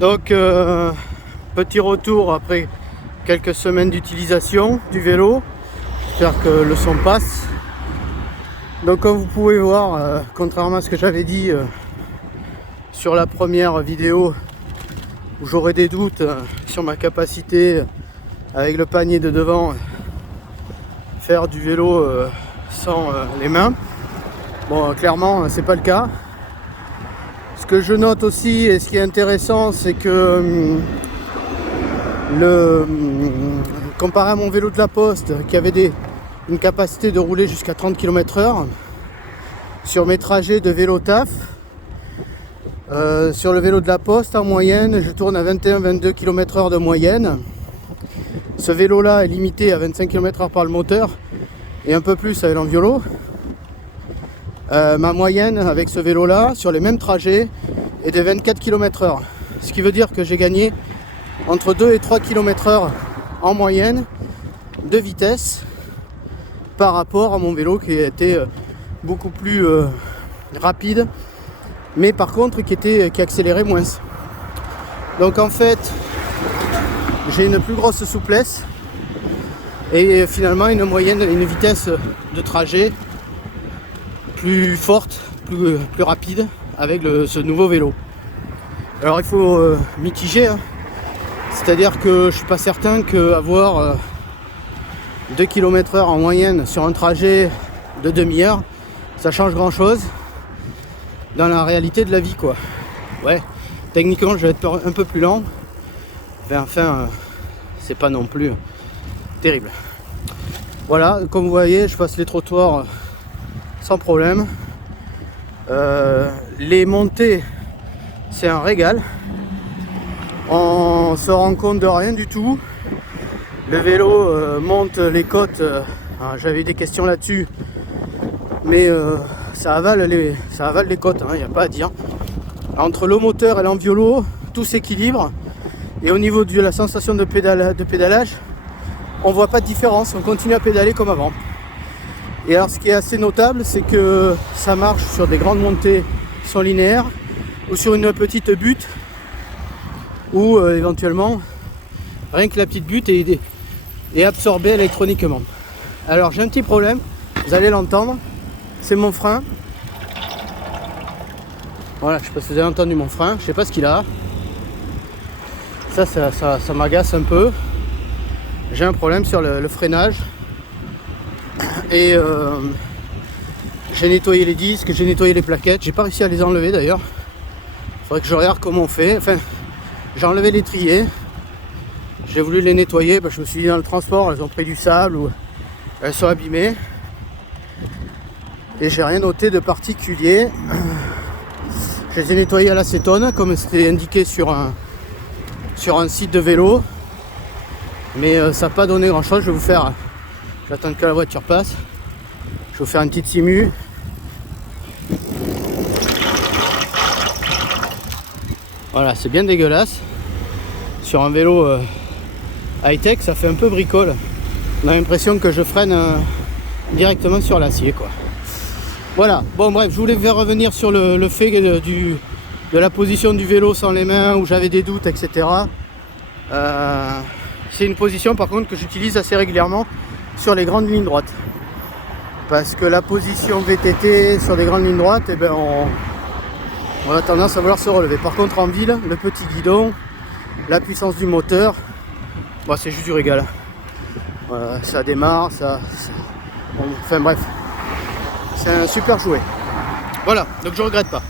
Donc petit retour après quelques semaines d'utilisation du vélo. J'espère que le son passe. Donc comme vous pouvez voir, contrairement à ce que j'avais dit sur la première vidéo où j'aurais des doutes sur ma capacité avec le panier de devant faire du vélo sans les mains. Bon, clairement c'est pas le cas. Ce que je note aussi et ce qui est intéressant, c'est que comparé à mon vélo de la Poste qui avait une capacité de rouler jusqu'à 30 km/h, sur mes trajets de vélo taf, sur le vélo de la Poste en moyenne je tourne à 21-22 km/h de moyenne. Ce vélo là est limité à 25 km/h par le moteur et un peu plus avec l'enviolo. Ma moyenne avec ce vélo là sur les mêmes trajets est de 24 km/h, ce qui veut dire que j'ai gagné entre 2 et 3 km/h en moyenne de vitesse par rapport à mon vélo qui était beaucoup plus rapide, mais par contre qui accélérait moins. Donc en fait j'ai une plus grosse souplesse et finalement une vitesse de trajet plus forte, plus rapide avec ce nouveau vélo. Alors il faut mitiger, hein. C'est-à-dire que je suis pas certain qu'avoir 2 km/h en moyenne sur un trajet de demi-heure, ça change grand chose dans la réalité de la vie, quoi. Ouais, techniquement je vais être un peu plus lent, mais enfin c'est pas non plus terrible. Voilà, comme vous voyez, je passe les trottoirs sans problème. Les montées, c'est un régal. On se rend compte de rien du tout. Le vélo monte les côtes. J'avais des questions là-dessus, mais ça avale les côtes, il n'y a pas à dire. Entre le moteur et l'enviolo, tout s'équilibre. Et au niveau de la sensation de pédalage, on voit pas de différence. On continue à pédaler comme avant. Et alors ce qui est assez notable, c'est que ça marche sur des grandes montées qui sont linéaires ou sur une petite butte où éventuellement rien que la petite butte est absorbée électroniquement. Alors j'ai un petit problème, vous allez l'entendre, c'est mon frein. Voilà, je sais pas si vous avez entendu mon frein, je sais pas ce qu'il a. Ça m'agace un peu. J'ai un problème sur le freinage. Et j'ai nettoyé les disques, j'ai nettoyé les plaquettes, j'ai pas réussi à les enlever d'ailleurs. Faudrait que je regarde comment on fait. Enfin, j'ai enlevé l'étrier, j'ai voulu les nettoyer parce que je me suis dit dans le transport elles ont pris du sable ou elles sont abîmées. Et j'ai rien noté de particulier. Je les ai nettoyés à l'acétone comme c'était indiqué sur un site de vélo. Mais ça n'a pas donné grand chose. Je vais vous faire. J'attends que la voiture passe. Je vais vous faire une petite simu. Voilà, c'est bien dégueulasse. Sur un vélo high-tech, ça fait un peu bricole. On a l'impression que je freine directement sur l'acier, quoi. Voilà, bon bref, je voulais faire revenir sur le fait de la position du vélo sans les mains, où j'avais des doutes, etc. C'est une position par contre que j'utilise assez régulièrement sur les grandes lignes droites. Parce que la position VTT sur des grandes lignes droites, eh ben on a tendance à vouloir se relever. Par contre en ville, le petit guidon, la puissance du moteur, bah, c'est juste du régal. Voilà, ça démarre, enfin bref, c'est un super jouet. Voilà, donc je regrette pas.